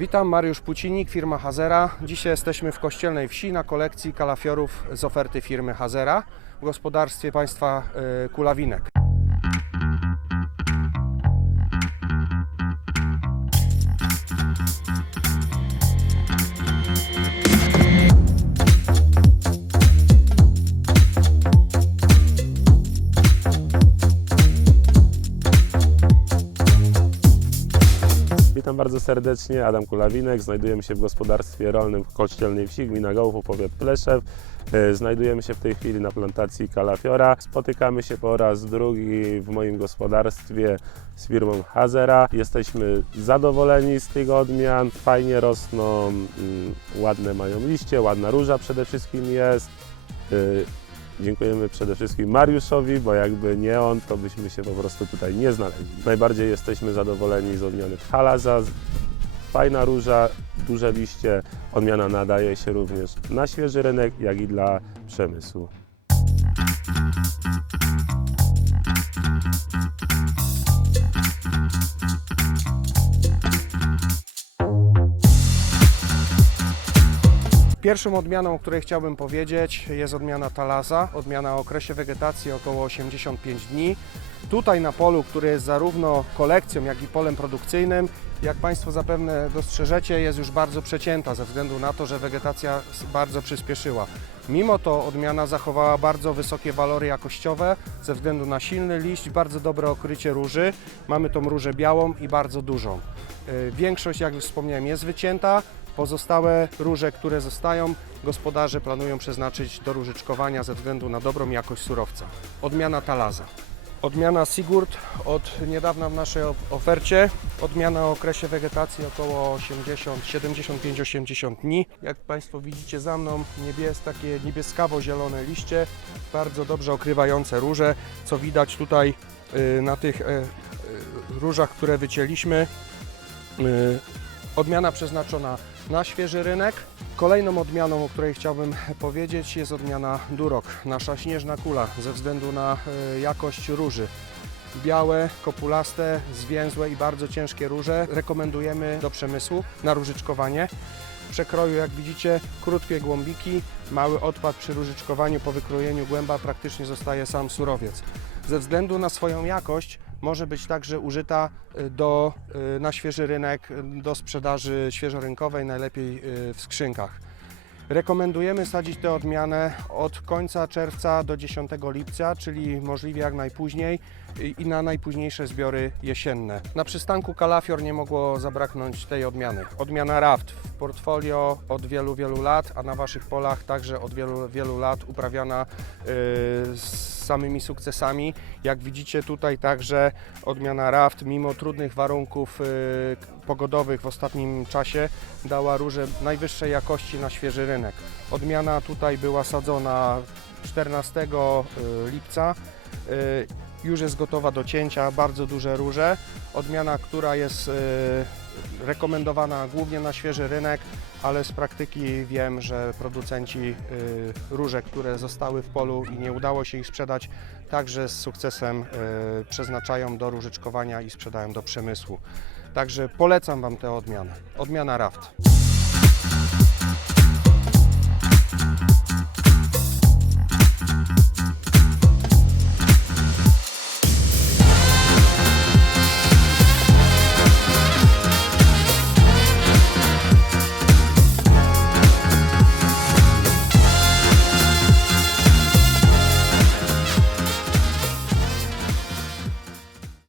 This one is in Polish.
Witam, Mariusz Pucinik, firma Hazera. Dzisiaj jesteśmy w Kościelnej Wsi na kolekcji kalafiorów z oferty firmy Hazera w gospodarstwie państwa y, Kulawinek. Bardzo serdecznie, Adam Kulawinek. Znajdujemy się w gospodarstwie rolnym w Kościelnej Wsi, gmina Gołów, powiat Pleszew. E, Znajdujemy się w tej chwili na plantacji kalafiora. Spotykamy się po raz drugi w moim gospodarstwie z firmą Hazera. Jesteśmy zadowoleni z tych odmian. Fajnie rosną, mm, ładne mają liście, ładna róża przede wszystkim jest. Dziękujemy przede wszystkim Mariuszowi, bo jakby nie on, to byśmy się po prostu tutaj nie znaleźli. Najbardziej jesteśmy zadowoleni z odmiany Halaza. Fajna róża, duże liście. Odmiana nadaje się również na świeży rynek, jak i dla przemysłu. Pierwszą odmianą, o której chciałbym powiedzieć, jest odmiana Talaza, odmiana o okresie wegetacji około 85 dni. Tutaj na polu, który jest zarówno kolekcją, jak i polem produkcyjnym, jak Państwo zapewne dostrzeżecie, jest już bardzo przecięta ze względu na to, że wegetacja bardzo przyspieszyła. Mimo to odmiana zachowała bardzo wysokie walory jakościowe ze względu na silny liść, bardzo dobre okrycie róży. Mamy tą różę białą i bardzo dużą. Y, Większość, jak już wspomniałem, jest wycięta. Pozostałe róże, które zostają, gospodarze planują przeznaczyć do różyczkowania ze względu na dobrą jakość surowca. Odmiana Talaza. Odmiana Sigurd od niedawna w naszej of- ofercie. Odmiana o okresie wegetacji około 80, 75-80 dni. Jak Państwo widzicie za mną, niebies, takie niebieskawo-zielone liście, bardzo dobrze okrywające róże, co widać tutaj y, na tych y, y, różach, które wycięliśmy. Odmiana przeznaczona na świeży rynek. Kolejną odmianą, o której chciałbym powiedzieć, jest odmiana Durok, nasza śnieżna kula, ze względu na e, jakość róży. Białe, kopulaste, zwięzłe i bardzo ciężkie róże rekomendujemy do przemysłu na różyczkowanie. Przekroju, jak widzicie, krótkie głąbiki, mały odpad przy różyczkowaniu po wykrojeniu głęba praktycznie zostaje sam surowiec. Ze względu na swoją jakość może być także użyta y, do, y, na świeży rynek, y, do sprzedaży świeżorynkowej, najlepiej w skrzynkach. Rekomendujemy sadzić tę odmianę od końca czerwca do 10 lipca, czyli możliwie jak najpóźniej i na najpóźniejsze zbiory jesienne. Na przystanku Kalafior nie mogło zabraknąć tej odmiany. Odmiana Raft w portfolio od wielu, wielu lat, a na Waszych polach także od wielu, wielu lat uprawiana y, z samymi sukcesami. Jak widzicie tutaj także odmiana Raft, mimo trudnych warunków y, pogodowych w ostatnim czasie, dała róże najwyższej jakości na świeży rynek. Odmiana tutaj była sadzona 14 y, lipca. Y, Już jest gotowa do cięcia, bardzo duże róże. Odmiana, która jest rekomendowana głównie na świeży rynek, ale z praktyki wiem, że producenci y, różek, które zostały w polu i nie udało się ich sprzedać, także z sukcesem y, przeznaczają do różyczkowania i sprzedają do przemysłu. Także polecam Wam tę odmianę. Odmiana Raft.